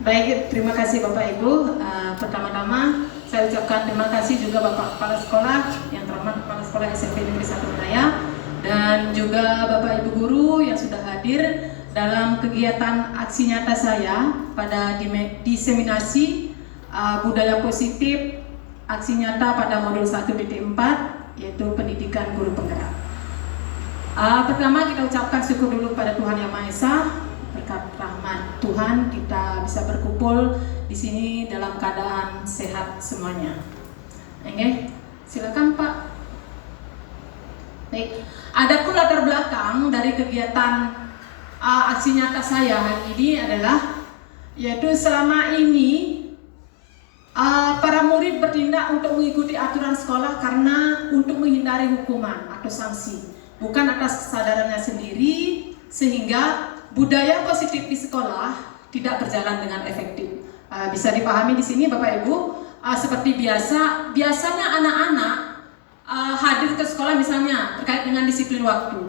Baik, terima kasih Bapak Ibu. Pertama-tama saya ucapkan terima kasih juga Bapak Kepala Sekolah, yang terhormat Kepala Sekolah SMP Negeri 1 Menaya, dan juga Bapak Ibu Guru yang sudah hadir dalam kegiatan aksi nyata saya pada diseminasi budaya positif aksi nyata pada modul 1 BT4, yaitu pendidikan guru penggerak. Pertama kita ucapkan syukur dulu pada Tuhan Yang Maha Esa. Berkat rahmat Tuhan kita bisa berkumpul di sini dalam keadaan sehat semuanya. Oke, silakan Pak. Baik, adapun latar belakang dari kegiatan aksi nyata saya hari ini adalah yaitu selama ini para murid bertindak untuk mengikuti aturan sekolah karena untuk menghindari hukuman atau sanksi, bukan atas kesadarannya sendiri, sehingga budaya positif di sekolah tidak berjalan dengan efektif. Bisa dipahami di sini Bapak Ibu, seperti biasanya anak-anak hadir ke sekolah misalnya terkait dengan disiplin waktu.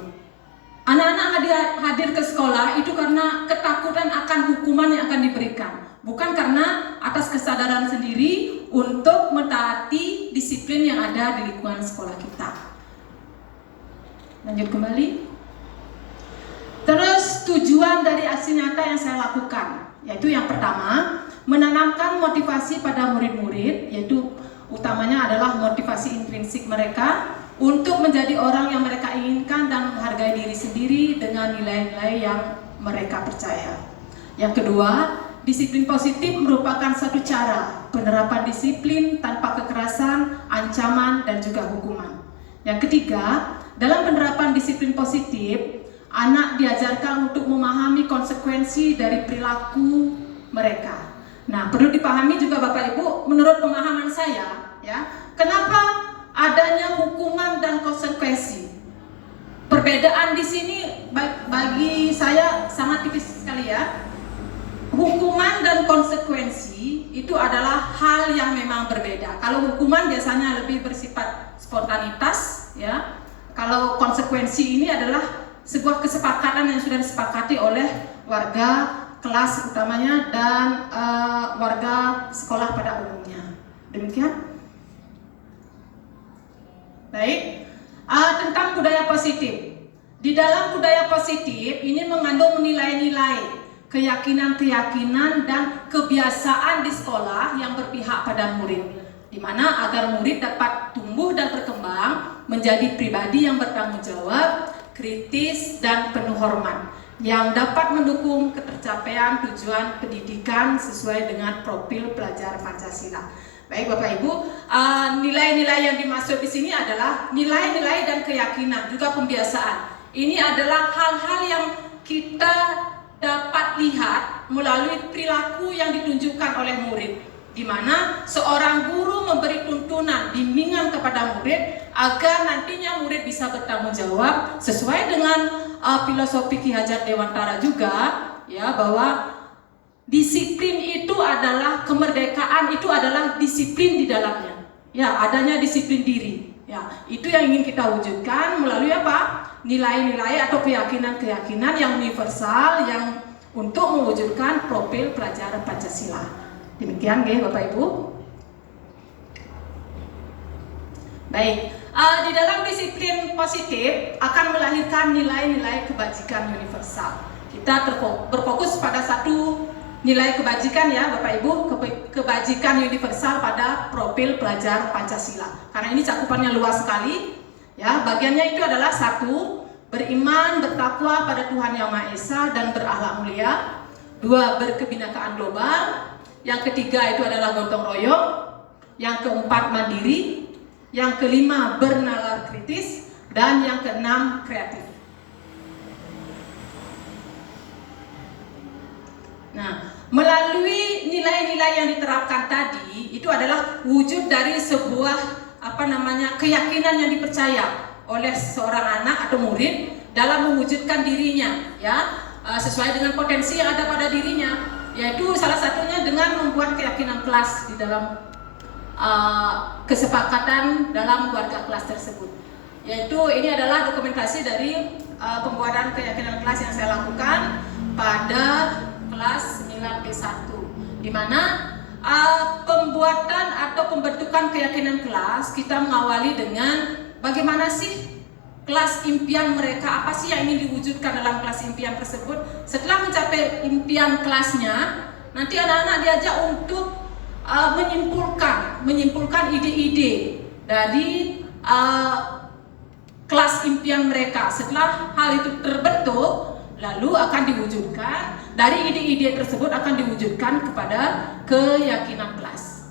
Anak-anak hadir ke sekolah itu karena ketakutan akan hukuman yang akan diberikan, bukan karena atas kesadaran sendiri untuk mentaati disiplin yang ada di lingkungan sekolah kita. Lanjut kembali. Terus tujuan dari aksi nyata yang saya lakukan, yaitu yang pertama, menanamkan motivasi pada murid-murid, yaitu utamanya adalah motivasi intrinsik mereka untuk menjadi orang yang mereka inginkan dan menghargai diri sendiri dengan nilai-nilai yang mereka percaya. Yang kedua, disiplin positif merupakan satu cara penerapan disiplin tanpa kekerasan, ancaman, dan juga hukuman. Yang ketiga, dalam penerapan disiplin positif, anak diajarkan untuk memahami konsekuensi dari perilaku mereka. Nah, perlu dipahami juga Bapak Ibu, menurut pemahaman saya, ya, kenapa adanya hukuman dan konsekuensi? Perbedaan di sini bagi saya sangat tipis sekali ya. Hukuman dan konsekuensi itu adalah hal yang memang berbeda. Kalau hukuman biasanya lebih bersifat spontanitas, ya. Kalau konsekuensi ini adalah sebuah kesepakatan yang sudah disepakati oleh warga kelas utamanya dan warga sekolah pada umumnya. Demikian. Baik, tentang budaya positif. Di dalam budaya positif ini mengandung nilai-nilai, keyakinan-keyakinan dan kebiasaan di sekolah yang berpihak pada murid, di mana agar murid dapat tumbuh dan berkembang menjadi pribadi yang bertanggung jawab, kritis, dan penuh hormat yang dapat mendukung ketercapaian tujuan pendidikan sesuai dengan profil pelajar Pancasila. Baik Bapak Ibu, nilai-nilai yang dimaksud di sini adalah nilai-nilai dan keyakinan, juga pembiasaan. Ini adalah hal-hal yang kita dapat lihat melalui perilaku yang ditunjukkan oleh murid, di mana seorang guru memberi tuntunan, bimbingan kepada murid agar nantinya murid bisa bertanggung jawab sesuai dengan filosofi Ki Hajar Dewantara juga, ya, bahwa disiplin itu adalah kemerdekaan, itu adalah disiplin di dalamnya, ya, adanya disiplin diri, ya, itu yang ingin kita wujudkan melalui apa? Nilai-nilai atau keyakinan-keyakinan yang universal yang untuk mewujudkan profil pelajar Pancasila. Demikian ya Bapak Ibu. Baik, di dalam disiplin positif akan melahirkan nilai-nilai kebajikan universal. Kita berfokus pada satu nilai kebajikan ya Bapak Ibu, kebajikan universal pada profil pelajar Pancasila. Karena ini cakupannya luas sekali. Ya, bagiannya itu adalah satu, beriman, bertakwa pada Tuhan Yang Maha Esa dan berakhlak mulia. Dua, berkebinekaan global. Yang ketiga itu adalah gotong royong. Yang keempat, mandiri. Yang kelima, bernalar kritis. Dan yang keenam, kreatif. Nah, melalui nilai-nilai yang diterapkan tadi, itu adalah wujud dari sebuah keyakinan yang dipercaya oleh seorang anak atau murid dalam mewujudkan dirinya, ya, sesuai dengan potensi yang ada pada dirinya, yaitu salah satunya dengan membuat keyakinan kelas di dalam kesepakatan dalam keluarga kelas tersebut. Yaitu ini adalah dokumentasi dari pembuatan keyakinan kelas yang saya lakukan pada kelas 9B1. di mana pembuatan atau pembentukan keyakinan kelas kita mengawali dengan bagaimana sih kelas impian mereka, apa sih yang ingin diwujudkan dalam kelas impian tersebut. Setelah mencapai impian kelasnya, nanti anak-anak diajak untuk menyimpulkan ide-ide dari kelas impian mereka. Setelah hal itu terbentuk, lalu akan diwujudkan, dari ide-ide tersebut akan diwujudkan kepada keyakinan kelas.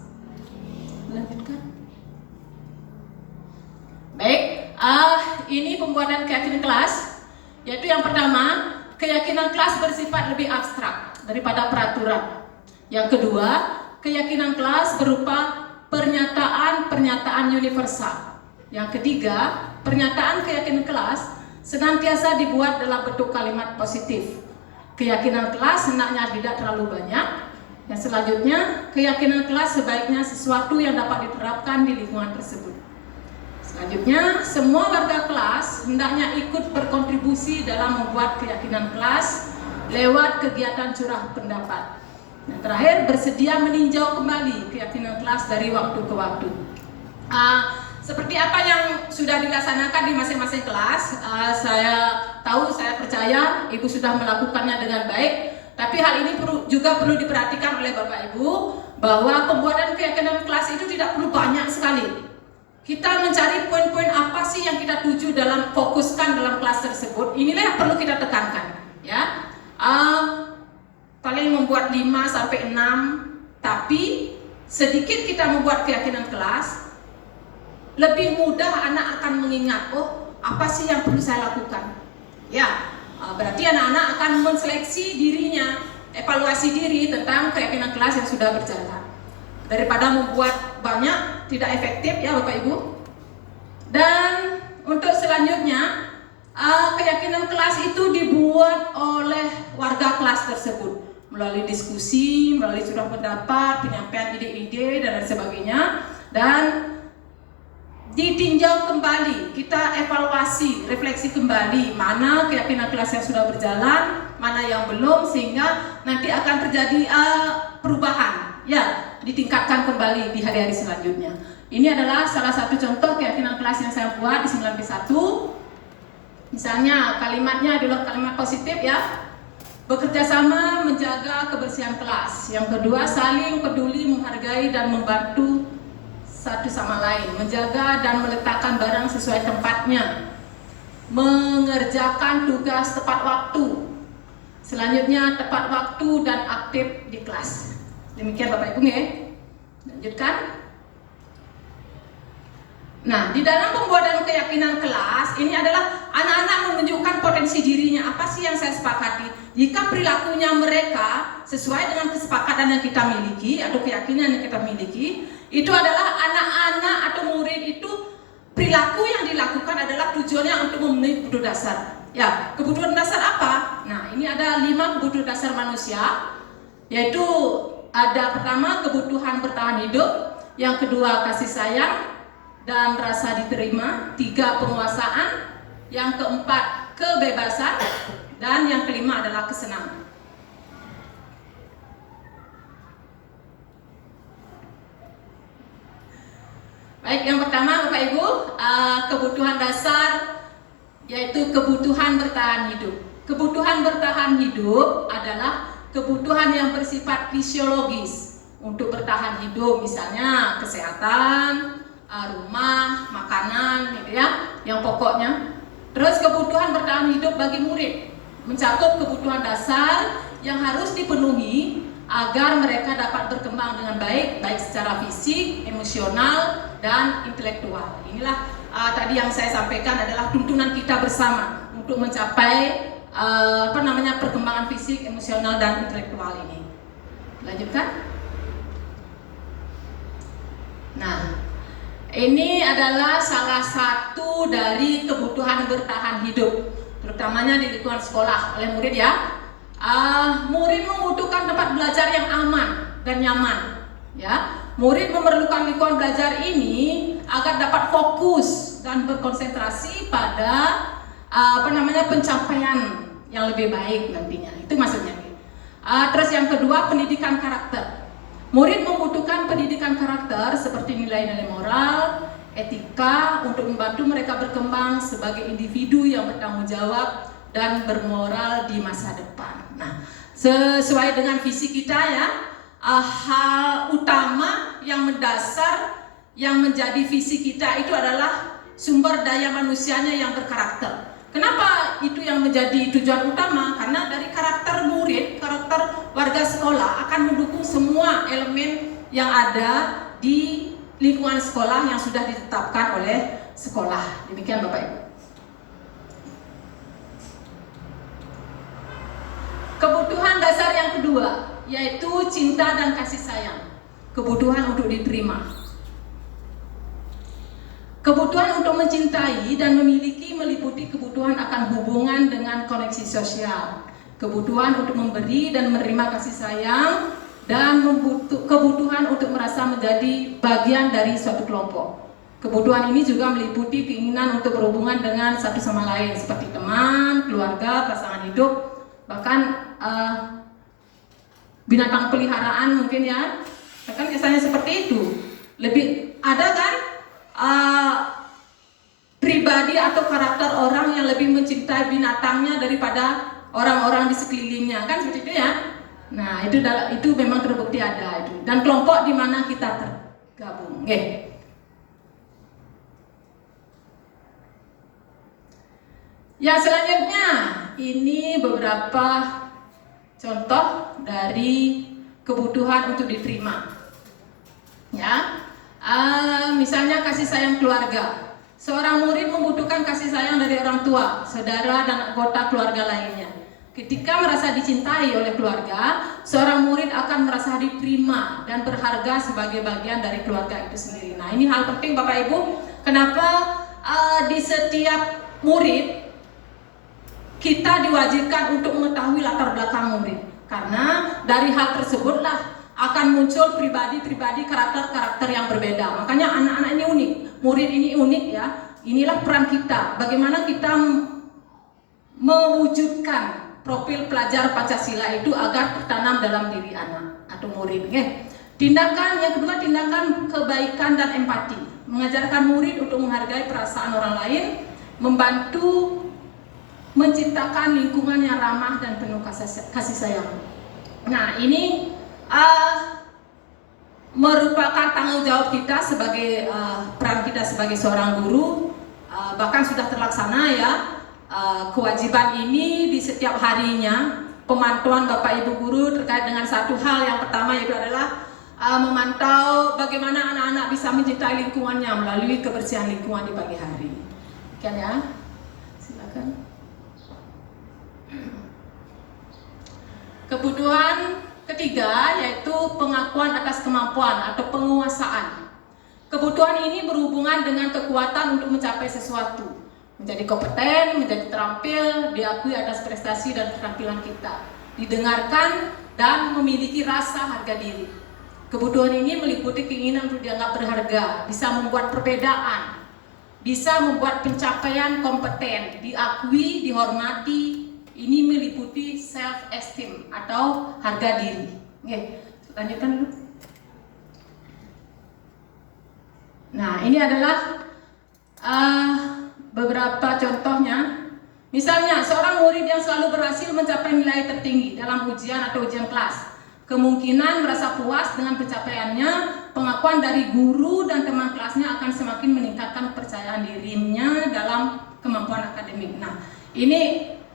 Lanjutkan. Baik, ini pembuatan keyakinan kelas, yaitu yang pertama, keyakinan kelas bersifat lebih abstrak daripada peraturan. Yang kedua, keyakinan kelas berupa pernyataan-pernyataan universal. Yang ketiga, pernyataan keyakinan kelas senantiasa dibuat dalam bentuk kalimat positif. Keyakinan kelas hendaknya tidak terlalu banyak. Yang selanjutnya, keyakinan kelas sebaiknya sesuatu yang dapat diterapkan di lingkungan tersebut. Selanjutnya, semua warga kelas hendaknya ikut berkontribusi dalam membuat keyakinan kelas lewat kegiatan curah pendapat. Yang terakhir, bersedia meninjau kembali keyakinan kelas dari waktu ke waktu. Seperti apa yang sudah dilaksanakan di masing-masing kelas, saya percaya Ibu sudah melakukannya dengan baik. Tapi hal ini juga perlu diperhatikan oleh Bapak Ibu, bahwa pembuatan keyakinan kelas itu tidak perlu banyak sekali. Kita mencari poin-poin apa sih yang kita tuju dalam fokuskan dalam kelas tersebut. Inilah yang perlu kita tekankan, ya. Paling membuat 5 sampai 6, tapi sedikit kita membuat keyakinan kelas, lebih mudah anak akan mengingat, oh apa sih yang perlu saya lakukan. Ya, berarti anak-anak akan menseleksi dirinya, evaluasi diri tentang keyakinan kelas yang sudah berjalan. Daripada membuat banyak, tidak efektif ya Bapak Ibu. Dan untuk selanjutnya, keyakinan kelas itu dibuat oleh warga kelas tersebut melalui diskusi, melalui surah pendapat, penyampaian ide-ide dan lain sebagainya, dan ditinjau kembali, kita evaluasi, refleksi kembali mana keyakinan kelas yang sudah berjalan, mana yang belum, sehingga nanti akan terjadi perubahan, ya, ditingkatkan kembali di hari-hari selanjutnya. Ini adalah salah satu contoh keyakinan kelas yang saya buat di 9P1. Misalnya kalimatnya adalah kalimat positif, ya. Bekerja sama menjaga kebersihan kelas. Yang kedua, saling peduli, menghargai dan membantu satu sama lain, menjaga dan meletakkan barang sesuai tempatnya, mengerjakan tugas tepat waktu. Selanjutnya, tepat waktu dan aktif di kelas. Demikian Bapak Ibu, ya. Lanjutkan. Nah, di dalam pembuatan keyakinan kelas, ini adalah anak-anak menunjukkan potensi dirinya. Apa sih yang saya sepakati? Jika perilakunya mereka sesuai dengan kesepakatan yang kita miliki atau keyakinan yang kita miliki, itu adalah anak-anak atau murid itu perilaku yang dilakukan adalah tujuannya untuk memenuhi kebutuhan dasar. Ya, kebutuhan dasar apa? Nah, ini ada 5 kebutuhan dasar manusia, yaitu ada pertama kebutuhan bertahan hidup, yang kedua kasih sayang dan rasa diterima, 3 penguasaan, yang keempat kebebasan, dan yang kelima adalah kesenangan. Baik, yang pertama Bapak Ibu, kebutuhan dasar yaitu kebutuhan bertahan hidup. Kebutuhan bertahan hidup adalah kebutuhan yang bersifat fisiologis untuk bertahan hidup, misalnya kesehatan, rumah, makanan, gitu ya, yang pokoknya. Terus kebutuhan bertahan hidup bagi murid mencakup kebutuhan dasar yang harus dipenuhi agar mereka dapat berkembang dengan baik, baik secara fisik, emosional, dan intelektual. Inilah tadi yang saya sampaikan adalah tuntunan kita bersama untuk mencapai perkembangan fisik, emosional, dan intelektual ini. Lanjutkan. Nah, ini adalah salah satu dari kebutuhan bertahan hidup, terutamanya di lingkungan sekolah oleh murid, ya. Murid membutuhkan tempat belajar yang aman dan nyaman, ya. Murid memerlukan lingkungan belajar ini agar dapat fokus dan berkonsentrasi pada pencapaian yang lebih baik nantinya. Itu maksudnya. Terus yang kedua, pendidikan karakter. Murid membutuhkan pendidikan karakter seperti nilai-nilai moral, etika untuk membantu mereka berkembang sebagai individu yang bertanggung jawab dan bermoral di masa depan. Nah, sesuai dengan visi kita ya, hal utama yang mendasar yang menjadi visi kita itu adalah sumber daya manusianya yang berkarakter. Kenapa itu yang menjadi tujuan utama? Karena dari karakter murid, karakter warga sekolah akan mendukung semua elemen yang ada di lingkungan sekolah yang sudah ditetapkan oleh sekolah. Demikian Bapak Ibu. Kebutuhan dasar yang kedua yaitu cinta dan kasih sayang. Kebutuhan untuk diterima. Kebutuhan untuk mencintai dan memiliki meliputi kebutuhan akan hubungan dengan koneksi sosial, kebutuhan untuk memberi dan menerima kasih sayang, dan kebutuhan untuk merasa menjadi bagian dari suatu kelompok. Kebutuhan ini juga meliputi keinginan untuk berhubungan dengan satu sama lain seperti teman, keluarga, pasangan hidup, bahkan binatang peliharaan mungkin ya. Kan biasanya seperti itu. Lebih ada kan pribadi atau karakter orang yang lebih mencintai binatangnya daripada orang-orang di sekelilingnya, kan seperti itu ya. Nah, itu memang terbukti ada itu. Dan kelompok di mana kita tergabung. Okay. Yang selanjutnya, ini beberapa contoh dari kebutuhan untuk diterima. Ya. Misalnya kasih sayang keluarga. Seorang murid membutuhkan kasih sayang dari orang tua, saudara, dan anggota keluarga lainnya. Ketika merasa dicintai oleh keluarga, seorang murid akan merasa diterima dan berharga sebagai bagian dari keluarga itu sendiri. Nah, ini hal penting Bapak Ibu. Kenapa di setiap murid kita diwajibkan untuk mengetahui latar belakang murid? Karena dari hal tersebutlah akan muncul pribadi-pribadi, karakter-karakter yang berbeda. Makanya anak-anak ini unik, murid ini unik ya. Inilah peran kita. Bagaimana kita mewujudkan profil pelajar Pancasila itu agar tertanam dalam diri anak atau murid. Tindakan yang kedua, tindakan kebaikan dan empati. Mengajarkan murid untuk menghargai perasaan orang lain, membantu menciptakan lingkungan yang ramah dan penuh kasih sayang. Nah, ini merupakan tanggung jawab kita sebagai peran kita sebagai seorang guru, bahkan sudah terlaksana ya. Kewajiban ini di setiap harinya pemantauan Bapak Ibu guru terkait dengan satu hal. Yang pertama yaitu adalah memantau bagaimana anak-anak bisa mencintai lingkungannya melalui kebersihan lingkungan di pagi hari. Kan ya, silakan. Kebutuhan ketiga yaitu pengakuan atas kemampuan atau penguasaan. Kebutuhan ini berhubungan dengan kekuatan untuk mencapai sesuatu, menjadi kompeten, menjadi terampil, diakui atas prestasi dan keterampilan kita, didengarkan dan memiliki rasa harga diri. Kebutuhan ini meliputi keinginan untuk dianggap berharga, bisa membuat perbedaan, bisa membuat pencapaian kompeten, diakui, dihormati. Ini meliputi self-esteem atau harga diri. Oke, lanjutkan dulu. Nah, ini adalah beberapa contohnya. Misalnya, seorang murid yang selalu berhasil mencapai nilai tertinggi dalam ujian atau ujian kelas, kemungkinan merasa puas dengan pencapaiannya, pengakuan dari guru dan teman kelasnya akan semakin meningkatkan kepercayaan dirinya dalam kemampuan akademik. Nah,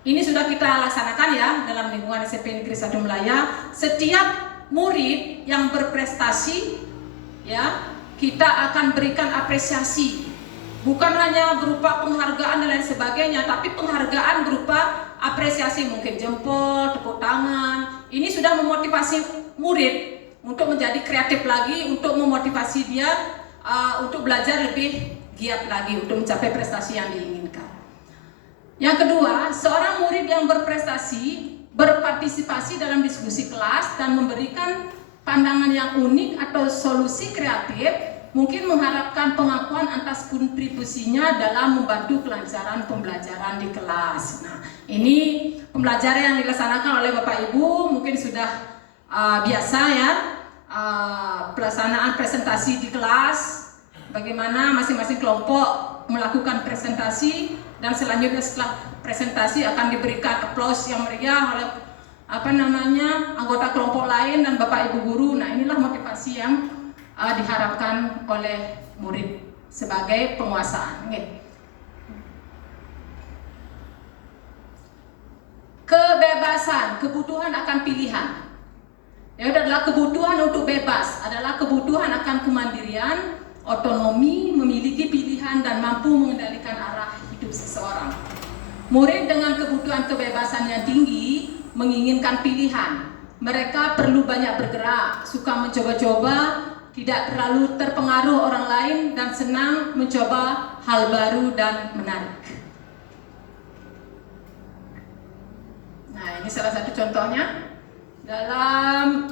ini sudah kita laksanakan ya dalam lingkungan SMP Negeri 1 Melaya. Setiap murid yang berprestasi ya, kita akan berikan apresiasi. Bukan hanya berupa penghargaan dan lain sebagainya, tapi penghargaan berupa apresiasi, mungkin jempol, tepuk tangan. Ini sudah memotivasi murid untuk menjadi kreatif lagi, untuk memotivasi dia untuk belajar lebih giat lagi untuk mencapai prestasi yang diinginkan. Yang kedua, seorang murid yang berprestasi berpartisipasi dalam diskusi kelas dan memberikan pandangan yang unik atau solusi kreatif, mungkin mengharapkan pengakuan atas kontribusinya dalam membantu kelancaran pembelajaran di kelas. Nah, ini pembelajaran yang dilaksanakan oleh Bapak Ibu mungkin sudah biasa ya. pelaksanaan presentasi di kelas, bagaimana masing-masing kelompok melakukan presentasi, dan selanjutnya setelah presentasi akan diberikan aplaus yang meriah oleh anggota kelompok lain dan Bapak Ibu guru. Nah, inilah motivasi yang diharapkan oleh murid sebagai penguasaan. Kebebasan, kebutuhan akan pilihan. Ya, adalah kebutuhan untuk bebas, adalah kebutuhan akan kemandirian, otonomi, memiliki pilihan dan mampu mengendalikan arah hidup seseorang. Murid dengan kebutuhan kebebasan yang tinggi menginginkan pilihan. Mereka perlu banyak bergerak, suka mencoba-coba, tidak terlalu terpengaruh orang lain, dan senang mencoba hal baru dan menarik. Nah, ini salah satu contohnya dalam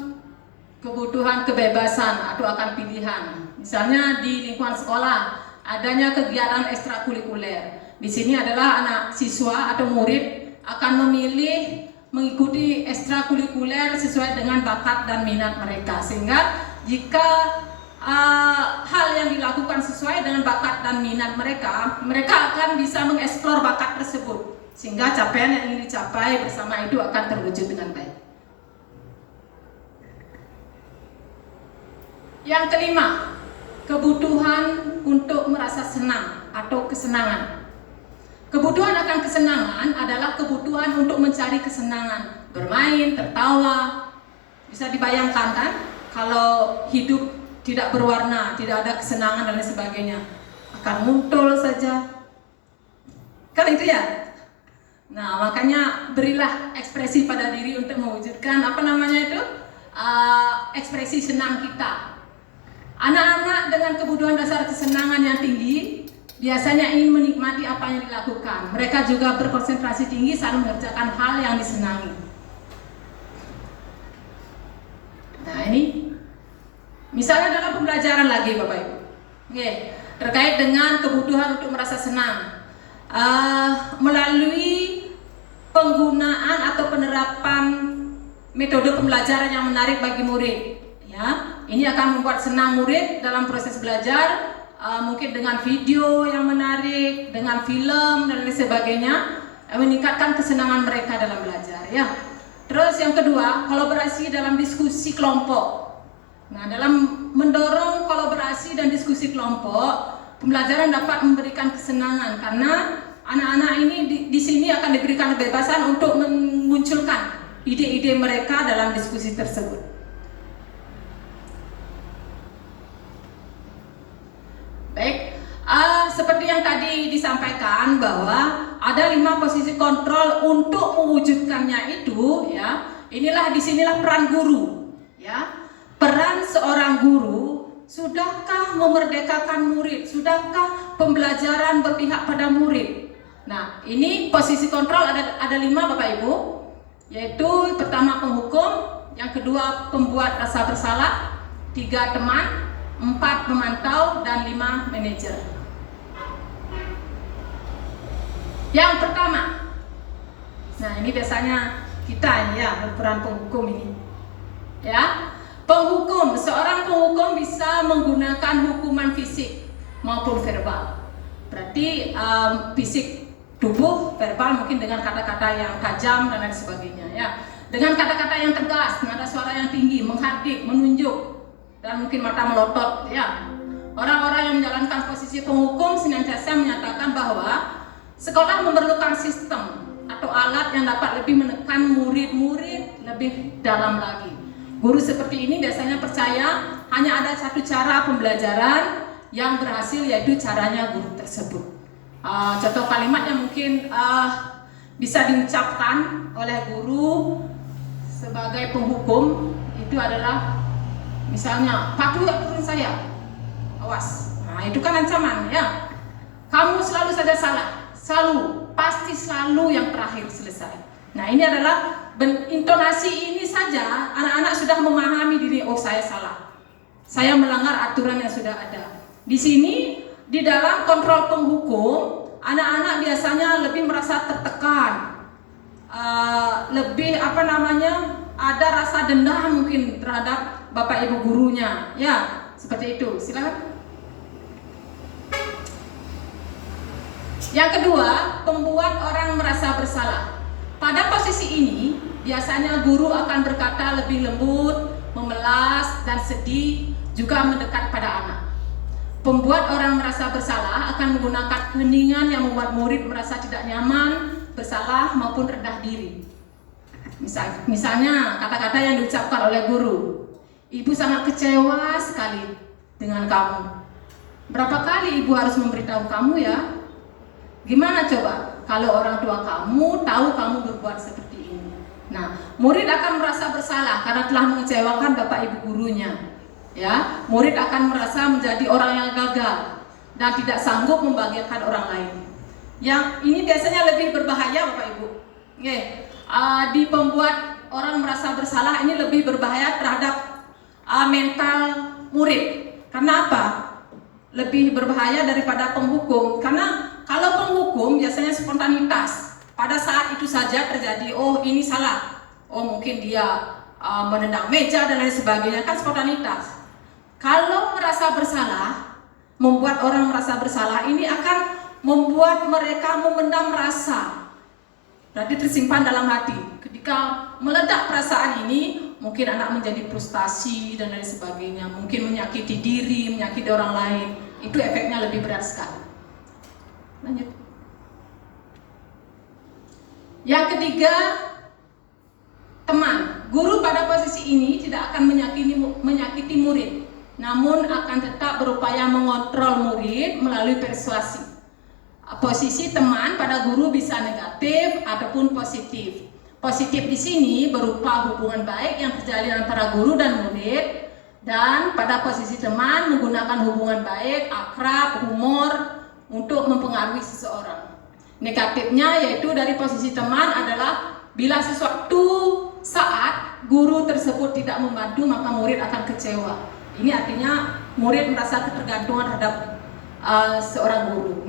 kebutuhan kebebasan atau akan pilihan. Misalnya di lingkungan sekolah adanya kegiatan ekstrakurikuler. Di sini adalah anak siswa atau murid akan memilih mengikuti ekstrakurikuler sesuai dengan bakat dan minat mereka. Sehingga jika hal yang dilakukan sesuai dengan bakat dan minat mereka, mereka akan bisa mengeksplor bakat tersebut. Sehingga capaian yang ingin dicapai bersama itu akan terwujud dengan baik. Yang kelima, kebutuhan untuk merasa senang atau kesenangan. Kebutuhan akan kesenangan adalah kebutuhan untuk mencari kesenangan, bermain, tertawa. Bisa dibayangkan kan, kalau hidup tidak berwarna, tidak ada kesenangan dan lain sebagainya, akan muncul saja. Kan itu ya? Nah, makanya berilah ekspresi pada diri untuk mewujudkan ekspresi senang kita. Anak-anak dengan kebutuhan dasar kesenangan yang tinggi biasanya ingin menikmati apa yang dilakukan. Mereka juga berkonsentrasi tinggi saat mengerjakan hal yang disenangi. Nah, ini misalnya dalam pembelajaran lagi Bapak Ibu. Terkait dengan kebutuhan untuk merasa senang. Melalui penggunaan atau penerapan metode pembelajaran yang menarik bagi murid, ya. Ini akan membuat senang murid dalam proses belajar, mungkin dengan video yang menarik, dengan film dan lain sebagainya, meningkatkan kesenangan mereka dalam belajar, ya. Terus yang kedua, kolaborasi dalam diskusi kelompok. Nah, dalam mendorong kolaborasi dan diskusi kelompok, pembelajaran dapat memberikan kesenangan karena anak-anak ini di sini akan diberikan kebebasan untuk memunculkan ide-ide mereka dalam diskusi tersebut. Baik, seperti yang tadi disampaikan bahwa ada 5 posisi kontrol untuk mewujudkannya itu, ya. Disinilah peran guru, ya. Peran seorang guru, sudahkah memerdekakan murid? Sudahkah pembelajaran berpihak pada murid? Nah, ini posisi kontrol ada 5 Bapak Ibu, yaitu pertama penghukum, yang kedua pembuat rasa bersalah, 3 teman, 4 pemantau, dan 5 manajer. Yang pertama, nah ini biasanya kita ini ya berperan penghukum ini, ya. Penghukum, seorang penghukum bisa menggunakan hukuman fisik maupun verbal. Berarti fisik tubuh, verbal mungkin dengan kata-kata yang tajam dan lain sebagainya, ya. Dengan kata-kata yang tegas, nada suara yang tinggi, menghardik, menunjuk, dan mungkin mata melotot, ya. Orang-orang yang menjalankan posisi penghukum senantiasa menyatakan bahwa sekolah memerlukan sistem atau alat yang dapat lebih menekan murid-murid lebih dalam lagi. Guru seperti ini biasanya percaya hanya ada satu cara pembelajaran yang berhasil, yaitu caranya guru tersebut. Contoh kalimat yang mungkin bisa diucapkan oleh guru sebagai penghukum itu adalah, misalnya, patuhi aturan saya, awas. Nah, itu kan ancaman, ya. Kamu selalu saja salah, selalu, pasti selalu yang terakhir selesai. Nah, ini adalah intonasi ini saja anak-anak sudah memahami diri, oh saya salah, saya melanggar aturan yang sudah ada. Di sini di dalam kontrol penghukum, anak-anak biasanya lebih merasa tertekan, lebih ada rasa dendam mungkin terhadap Bapak Ibu gurunya. Ya, seperti itu. Silakan. Yang kedua, membuat orang merasa bersalah. Pada posisi ini, biasanya guru akan berkata lebih lembut, memelas, dan sedih, juga mendekat pada anak. Pembuat orang merasa bersalah akan menggunakan heningan yang membuat murid merasa tidak nyaman, bersalah, maupun rendah diri. Misalnya, kata-kata yang diucapkan oleh guru. Ibu sangat kecewa sekali dengan kamu. Berapa kali ibu harus memberitahu kamu ya? Gimana coba kalau orang tua kamu tahu kamu berbuat seperti ini? Nah, murid akan merasa bersalah karena telah mengecewakan bapak ibu gurunya. Ya, murid akan merasa menjadi orang yang gagal dan tidak sanggup membahagiakan orang lain. Yang ini biasanya lebih berbahaya bapak ibu. Di pembuat orang merasa bersalah ini lebih berbahaya terhadap mental murid. Karena apa? Lebih berbahaya daripada penghukum. Karena kalau penghukum biasanya spontanitas. Pada saat itu saja terjadi, oh ini salah. Oh mungkin dia menendang meja dan lain sebagainya, kan spontanitas. Kalau merasa bersalah, membuat orang merasa bersalah, ini akan membuat mereka memendam rasa. Berarti tersimpan dalam hati. Ketika meledak perasaan ini, mungkin anak menjadi frustasi dan lain sebagainya. Mungkin menyakiti diri, menyakiti orang lain. Itu efeknya lebih berat sekali. Lanjut. Yang ketiga, teman. Guru pada posisi ini tidak akan menyakiti murid, namun akan tetap berupaya mengontrol murid melalui persuasi. Posisi teman pada guru bisa negatif ataupun positif. Positif di sini berupa hubungan baik yang terjalin antara guru dan murid, dan pada posisi teman menggunakan hubungan baik, akrab, humor untuk mempengaruhi seseorang. Negatifnya yaitu dari posisi teman adalah bila sesuatu saat guru tersebut tidak membantu maka murid akan kecewa. Ini artinya murid merasa ketergantungan terhadap seorang guru.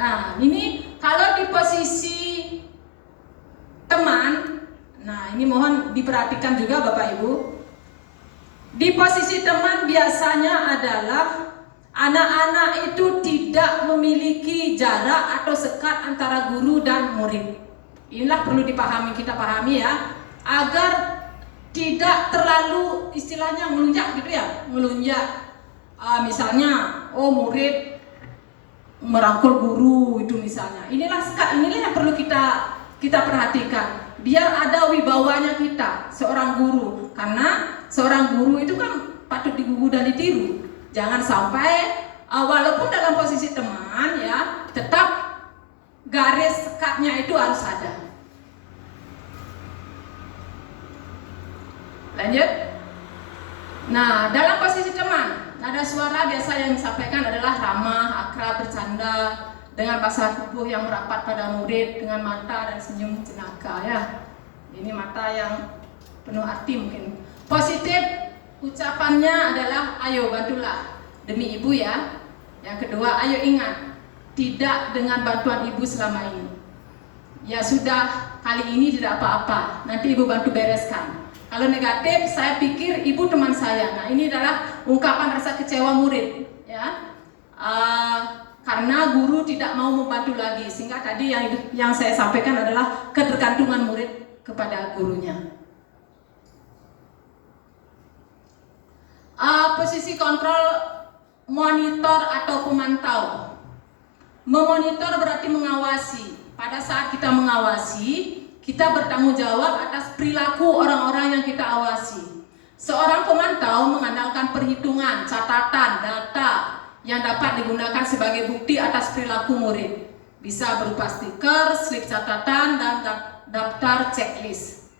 Nah, ini kalau di posisi teman, nah ini mohon diperhatikan juga Bapak Ibu. Di posisi teman biasanya adalah anak-anak itu tidak memiliki jarak atau sekat antara guru dan murid. Inilah perlu dipahami, kita pahami ya, agar tidak terlalu istilahnya melunjak gitu ya, melunjak. Misalnya, oh murid merangkul guru itu misalnya. Inilah sekat, inilah yang perlu kita perhatikan. Biar ada wibawanya kita, seorang guru. Karena seorang guru itu kan patut digugu dan ditiru. Jangan sampai walaupun dalam posisi teman ya, tetap garis sekatnya itu harus ada. Lanjut. Nah, dalam posisi teman, nada suara biasa yang disampaikan adalah ramah, akrab, bercanda, dengan bahasa tubuh yang merapat pada murid, dengan mata dan senyum jenaka ya. Ini mata yang penuh arti mungkin. Positif, ucapannya adalah ayo bantulah demi ibu ya. Yang kedua, ayo ingat, tidak dengan bantuan ibu selama ini. Ya sudah, kali ini tidak apa-apa, nanti ibu bantu bereskan. Kalau negatif, saya pikir ibu teman saya. Nah ini adalah ungkapan rasa kecewa murid ya. Karena guru tidak mau membantu lagi, sehingga tadi yang saya sampaikan adalah ketergantungan murid kepada gurunya. Posisi kontrol, monitor atau pemantau. Memonitor berarti mengawasi. Pada saat kita mengawasi, kita bertanggung jawab atas perilaku orang-orang yang kita awasi. Seorang pemantau mengandalkan perhitungan, catatan, data yang dapat digunakan sebagai bukti atas perilaku murid. Bisa berupa stiker, slip catatan, dan daftar checklist.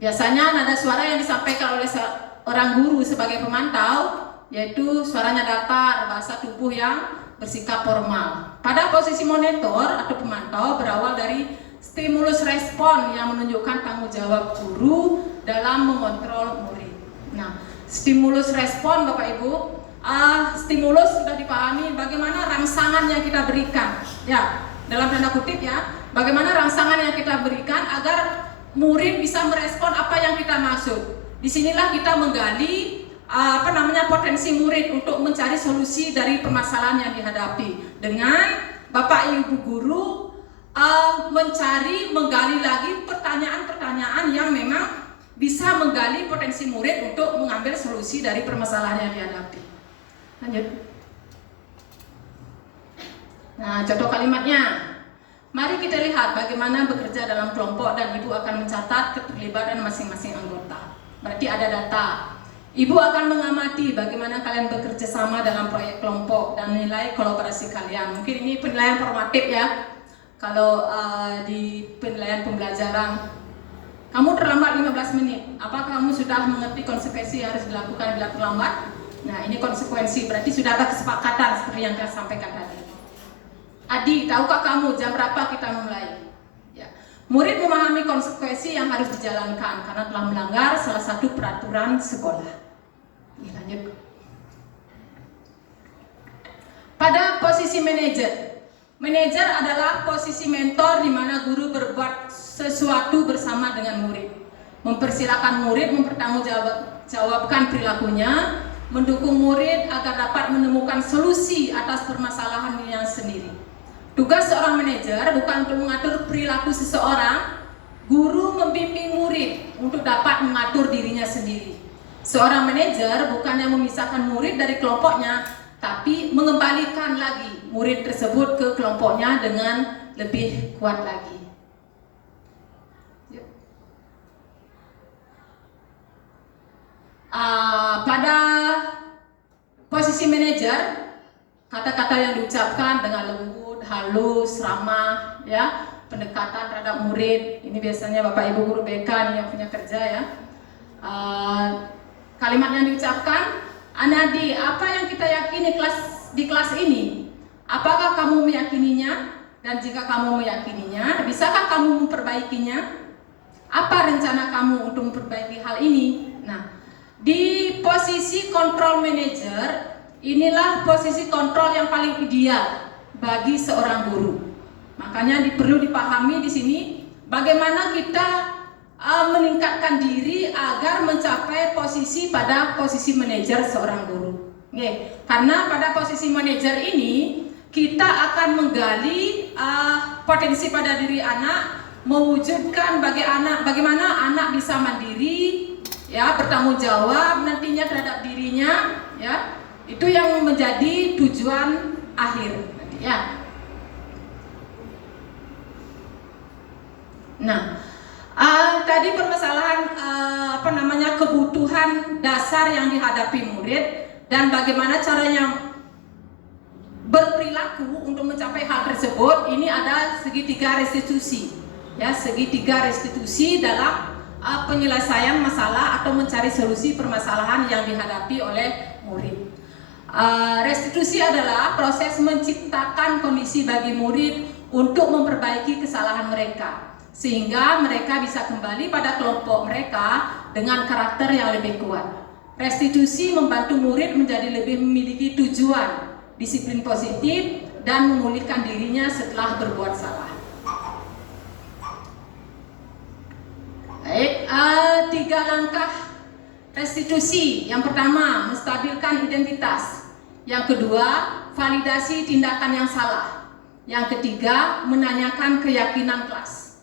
Biasanya nada suara yang disampaikan oleh seorang guru sebagai pemantau yaitu suaranya datar, bahasa tubuh yang bersikap formal. Pada posisi monitor atau pemantau berawal dari stimulus respon yang menunjukkan tanggung jawab guru dalam mengontrol murid. Nah, stimulus respon Bapak Ibu, stimulus sudah dipahami bagaimana rangsangan yang kita berikan. Ya, dalam tanda kutip ya, bagaimana rangsangan yang kita berikan agar murid bisa merespon apa yang kita maksud. Disinilah kita menggali potensi murid untuk mencari solusi dari permasalahan yang dihadapi dengan Bapak Ibu guru menggali lagi pertanyaan-pertanyaan yang memang bisa menggali potensi murid untuk mengambil solusi dari permasalahan yang dihadapi. Lanjut. Nah, contoh kalimatnya. Mari kita lihat bagaimana bekerja dalam kelompok dan Ibu akan mencatat keterlibatan masing-masing anggota. Berarti ada data. Ibu akan mengamati bagaimana kalian bekerja sama dalam proyek kelompok dan nilai kolaborasi kalian. Mungkin ini penilaian formatif ya. Kalau di penilaian pembelajaran, kamu terlambat 15 menit. Apakah kamu sudah mengerti konsekuensi yang harus dilakukan bila terlambat? Nah, ini konsekuensi. Berarti sudah ada kesepakatan seperti yang saya sampaikan tadi. Adi, tahukah kamu jam berapa kita memulai? Ya. Murid memahami konsekuensi yang harus dijalankan karena telah melanggar salah satu peraturan sekolah. Ya, lanjut. Pada posisi manajer, manajer adalah posisi mentor di mana guru berbuat sesuatu bersama dengan murid, mempersilahkan murid mempertanggungjawabkan perilakunya, mendukung murid agar dapat menemukan solusi atas permasalahannya sendiri. Tugas seorang manajer bukan untuk mengatur perilaku seseorang. Guru membimbing murid untuk dapat mengatur dirinya sendiri. Seorang manajer bukannya memisahkan murid dari kelompoknya, tapi mengembalikan lagi murid tersebut ke kelompoknya dengan lebih kuat lagi. Pada posisi manajer, kata-kata yang diucapkan dengan lembut, halus, ramah, ya, pendekatan terhadap murid. Ini biasanya Bapak Ibu guru BK nih yang punya kerja ya. Kalimat yang diucapkan, Anadi, apa yang kita yakini di kelas ini? Apakah kamu meyakininya? Dan jika kamu meyakininya, bisakah kamu memperbaikinya? Apa rencana kamu untuk memperbaiki hal ini? Nah, di posisi control manager, inilah posisi kontrol yang paling ideal bagi seorang guru. Makanya perlu dipahami di sini bagaimana kita meningkatkan diri agar mencapai pada posisi manajer seorang guru. Oke. Karena pada posisi manajer ini kita akan menggali potensi pada diri anak, mewujudkan bagaimana anak bisa mandiri, ya, bertanggung jawab nantinya terhadap dirinya, ya. Itu yang menjadi tujuan akhir, ya. Nah, tadi permasalahan kebutuhan dasar yang dihadapi murid dan bagaimana caranya berperilaku untuk mencapai hal tersebut. Ini ada segitiga restitusi, ya, segitiga restitusi dalam penyelesaian masalah atau mencari solusi permasalahan yang dihadapi oleh murid. Restitusi adalah proses menciptakan kondisi bagi murid untuk memperbaiki kesalahan mereka, sehingga mereka bisa kembali pada kelompok mereka dengan karakter yang lebih kuat. Restitusi membantu murid menjadi lebih memiliki tujuan, disiplin positif, dan memulihkan dirinya setelah berbuat salah. Baik, 3 langkah restitusi. Yang pertama, menstabilkan identitas. Yang kedua, validasi tindakan yang salah. Yang ketiga, menanyakan keyakinan kelas.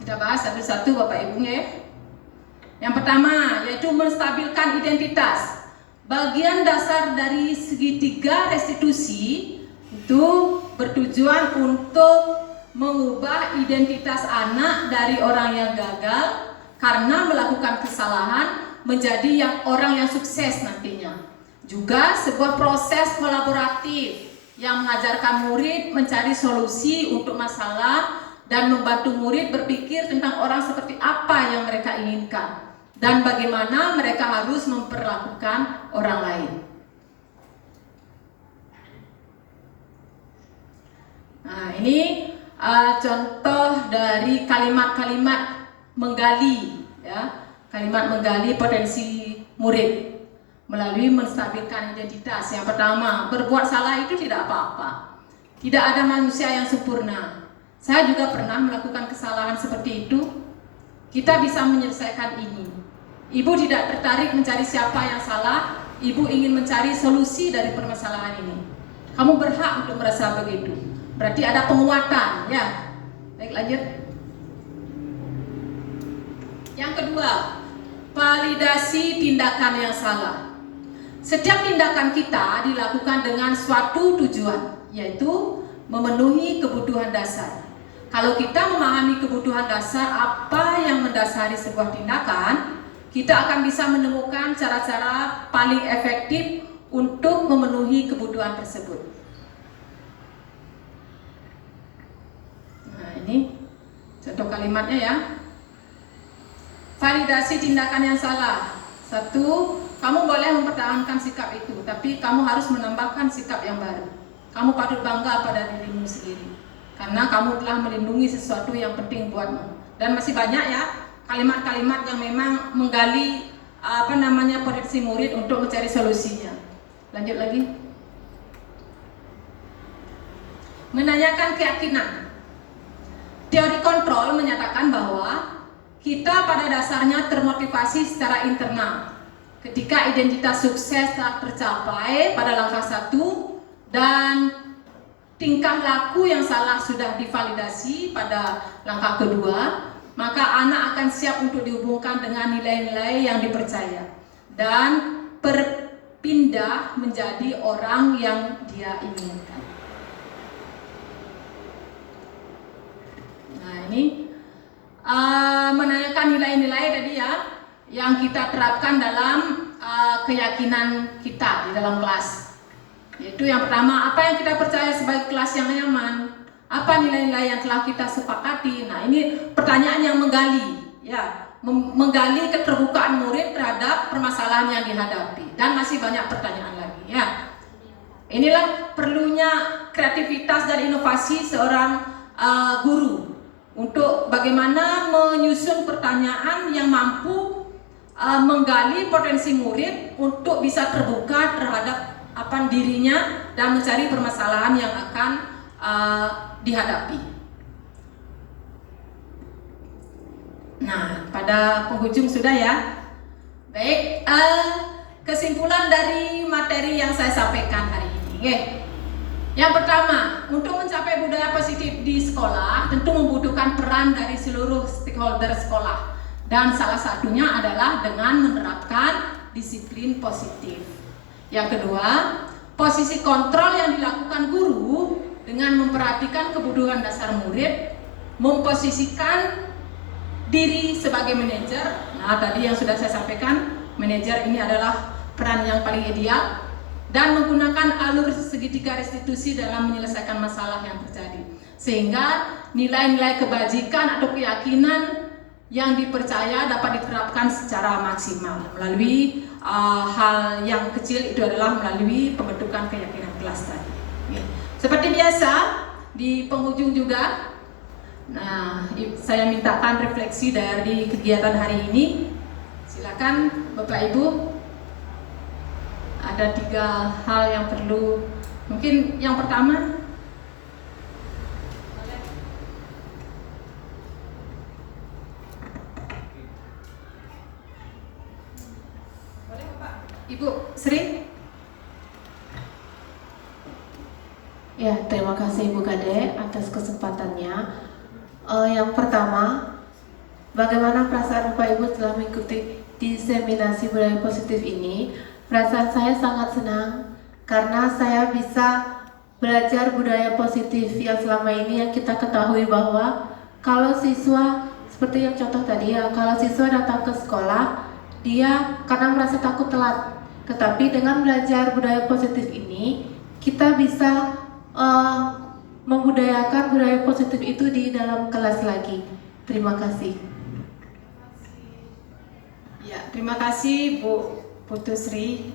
Kita bahas satu-satu Bapak Ibu ya. Yang pertama yaitu menstabilkan identitas. Bagian dasar dari segitiga restitusi itu bertujuan untuk mengubah identitas anak dari orang yang gagal karena melakukan kesalahan menjadi orang yang sukses nantinya. Juga sebuah proses kolaboratif yang mengajarkan murid mencari solusi untuk masalah dan membantu murid berpikir tentang orang seperti apa yang mereka inginkan dan bagaimana mereka harus memperlakukan orang lain. Nah, ini contoh dari kalimat-kalimat menggali, ya, kalimat menggali potensi murid melalui menstabilkan identitas. Yang pertama, berbuat salah itu tidak apa-apa. Tidak ada manusia yang sempurna. Saya juga pernah melakukan kesalahan seperti itu. Kita bisa menyelesaikan ini. Ibu tidak tertarik mencari siapa yang salah, ibu ingin mencari solusi dari permasalahan ini. Kamu berhak untuk merasa begitu. Berarti ada penguatan, ya. Baik, lanjut. Yang kedua, validasi tindakan yang salah. Setiap tindakan kita dilakukan dengan suatu tujuan, yaitu memenuhi kebutuhan dasar. Kalau kita memahami kebutuhan dasar apa yang mendasari sebuah tindakan, kita akan bisa menemukan cara-cara paling efektif untuk memenuhi kebutuhan tersebut. Nah, ini contoh kalimatnya ya. Validasi tindakan yang salah. 1, kamu boleh mempertahankan sikap itu, tapi kamu harus menambahkan sikap yang baru. Kamu patut bangga pada dirimu sendiri, karena kamu telah melindungi sesuatu yang penting buatmu. Dan masih banyak ya kalimat-kalimat yang memang menggali potensi murid untuk mencari solusinya. Lanjut lagi. Menanyakan keyakinan. Teori kontrol menyatakan bahwa kita pada dasarnya termotivasi secara internal ketika identitas sukses telah tercapai pada langkah 1 dan tingkah laku yang salah sudah divalidasi pada langkah kedua, maka anak akan siap untuk dihubungkan dengan nilai-nilai yang dipercaya dan berpindah menjadi orang yang dia inginkan. Nah, ini menanyakan nilai-nilai tadi ya yang kita terapkan dalam keyakinan kita di dalam kelas. Yaitu yang pertama, apa yang kita percaya sebagai kelas yang nyaman? Apa nilai-nilai yang telah kita sepakati? Nah, ini pertanyaan yang menggali, ya, menggali keterbukaan murid terhadap permasalahan yang dihadapi. Dan masih banyak pertanyaan lagi, ya. Inilah perlunya kreativitas dan inovasi seorang guru untuk bagaimana menyusun pertanyaan yang mampu menggali potensi murid untuk bisa terbuka terhadap dirinya dan mencari permasalahan yang akan dihadapi. Nah, pada penghujung sudah ya. Baik, kesimpulan dari materi yang saya sampaikan hari ini. Okay. Yang pertama, untuk mencapai budaya positif di sekolah tentu membutuhkan peran dari seluruh stakeholder sekolah. Dan salah satunya adalah dengan menerapkan disiplin positif. Yang kedua, posisi kontrol yang dilakukan guru dengan memperhatikan kebutuhan dasar murid, memposisikan diri sebagai manajer. Nah, tadi yang sudah saya sampaikan, manajer ini adalah peran yang paling ideal, dan menggunakan alur segitiga restitusi dalam menyelesaikan masalah yang terjadi. Sehingga nilai-nilai kebajikan atau keyakinan yang dipercaya dapat diterapkan secara maksimal melalui hal yang kecil itu adalah melalui pembentukan keyakinan kelas tadi. Seperti biasa di penghujung juga, nah saya mintakan refleksi dari kegiatan hari ini. Silakan Bapak Ibu, ada 3 hal yang perlu. Mungkin yang pertama, Ibu Sri. Ya, terima kasih Ibu Kade atas kesempatannya. Yang pertama, bagaimana perasaan Bapak Ibu setelah mengikuti diseminasi budaya positif ini? Perasaan saya sangat senang karena saya bisa belajar budaya positif yang selama ini yang kita ketahui bahwa kalau siswa, seperti yang contoh tadi ya, kalau siswa datang ke sekolah, dia karena merasa takut telat. Tetapi dengan belajar budaya positif ini, kita bisa membudayakan budaya positif itu di dalam kelas lagi. Terima kasih. Ya, terima kasih Bu Putu Sri.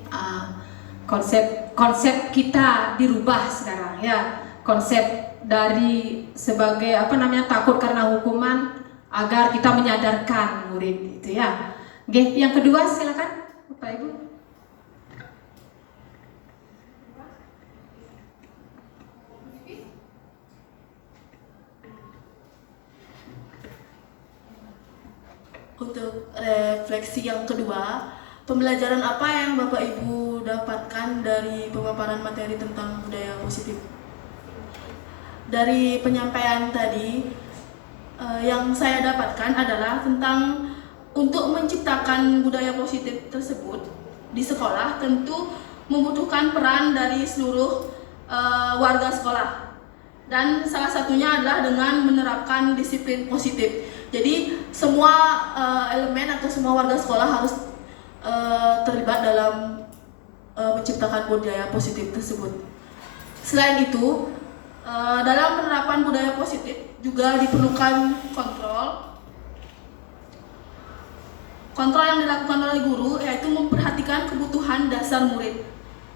Konsep kita dirubah sekarang ya. Konsep dari sebagai takut karena hukuman agar kita menyadarkan murid itu ya. Oke, yang kedua silakan Bapak Ibu. untuk refleksi yang kedua, pembelajaran apa yang Bapak Ibu dapatkan dari pemaparan materi tentang budaya positif? Dari penyampaian tadi, yang saya dapatkan adalah tentang untuk menciptakan budaya positif tersebut di sekolah tentu membutuhkan peran dari seluruh warga sekolah. Dan salah satunya adalah dengan menerapkan disiplin positif. Jadi semua elemen atau semua warga sekolah harus terlibat dalam menciptakan budaya positif tersebut. Selain itu, dalam penerapan budaya positif juga diperlukan kontrol. Kontrol yang dilakukan oleh guru yaitu memperhatikan kebutuhan dasar murid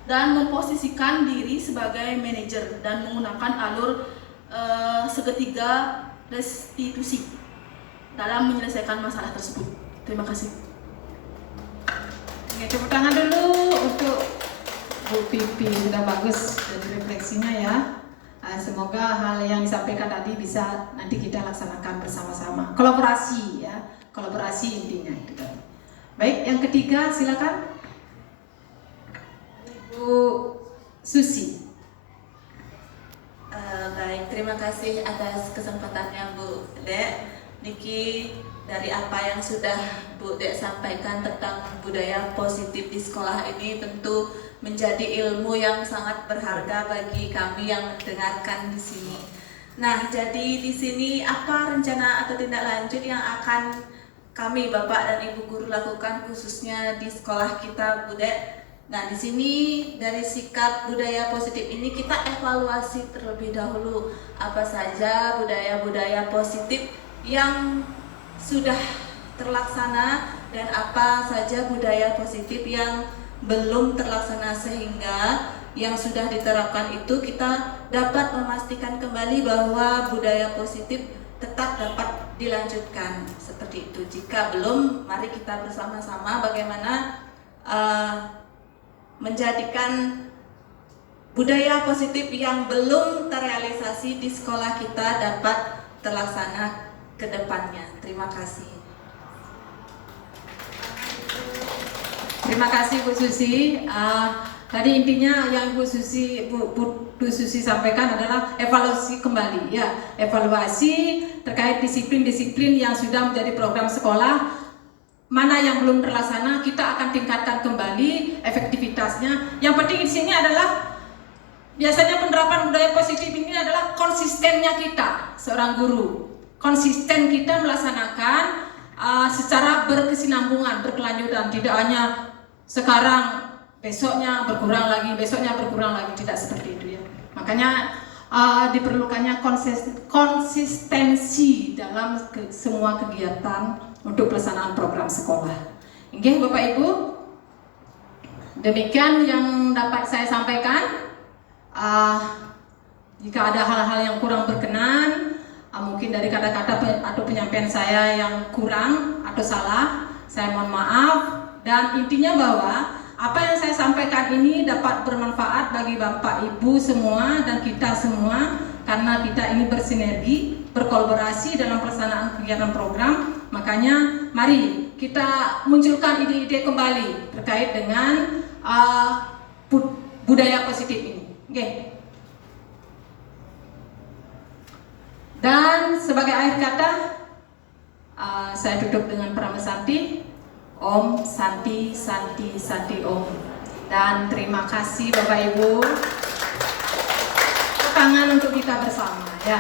dan memposisikan diri sebagai manajer dan menggunakan alur segitiga restitusi dalam menyelesaikan masalah tersebut. Terima kasih. Oke, tepuk tangan dulu untuk Bu Pipi, sudah bagus dari refleksinya ya. Semoga hal yang disampaikan tadi bisa nanti kita laksanakan bersama-sama. Kolaborasi ya, kolaborasi intinya itu tadi. Baik, yang ketiga silakan. Bu Susi. Baik, terima kasih atas kesempatannya Bu Dek. Niki, dari apa yang sudah Bu Dek sampaikan tentang budaya positif di sekolah ini tentu menjadi ilmu yang sangat berharga bagi kami yang mendengarkan di sini. Nah, jadi di sini apa rencana atau tindak lanjut yang akan kami Bapak dan Ibu guru lakukan khususnya di sekolah kita Bu Dek? Nah, di sini dari sikap budaya positif ini kita evaluasi terlebih dahulu apa saja budaya-budaya positif yang sudah terlaksana dan apa saja budaya positif yang belum terlaksana, sehingga yang sudah diterapkan itu kita dapat memastikan kembali bahwa budaya positif tetap dapat dilanjutkan seperti itu. Jika belum, mari kita bersama-sama bagaimana menjadikan budaya positif yang belum terrealisasi di sekolah kita dapat terlaksana ke depannya. Terima kasih. Terima kasih Bu Susi. Tadi intinya yang Bu Susi sampaikan adalah evaluasi kembali ya, evaluasi terkait disiplin-disiplin yang sudah menjadi program sekolah. Mana yang belum terlaksana kita akan tingkatkan kembali efektivitasnya. Yang penting di sini adalah biasanya penerapan budaya positif ini adalah konsistennya kita seorang guru. Konsisten kita melaksanakan secara berkesinambungan, berkelanjutan, tidak hanya sekarang besoknya berkurang lagi, besoknya berkurang lagi, tidak seperti itu ya. Makanya diperlukannya konsistensi dalam semua kegiatan untuk pelaksanaan program sekolah. Oke, Bapak Ibu, demikian yang dapat saya sampaikan. Jika ada hal-hal yang kurang berkenan, mungkin dari kata-kata atau penyampaian saya yang kurang atau salah, saya mohon maaf. Dan intinya bahwa apa yang saya sampaikan ini dapat bermanfaat bagi Bapak Ibu semua dan kita semua, karena kita ini bersinergi, berkolaborasi dalam pelaksanaan kegiatan program. Makanya mari kita munculkan ide-ide kembali terkait dengan budaya positif ini. Oke. Dan sebagai akhir kata, saya tutup dengan Pranama Santi. Om Santi Santi Santi Om. Dan terima kasih Bapak Ibu. Tangan untuk kita bersama ya.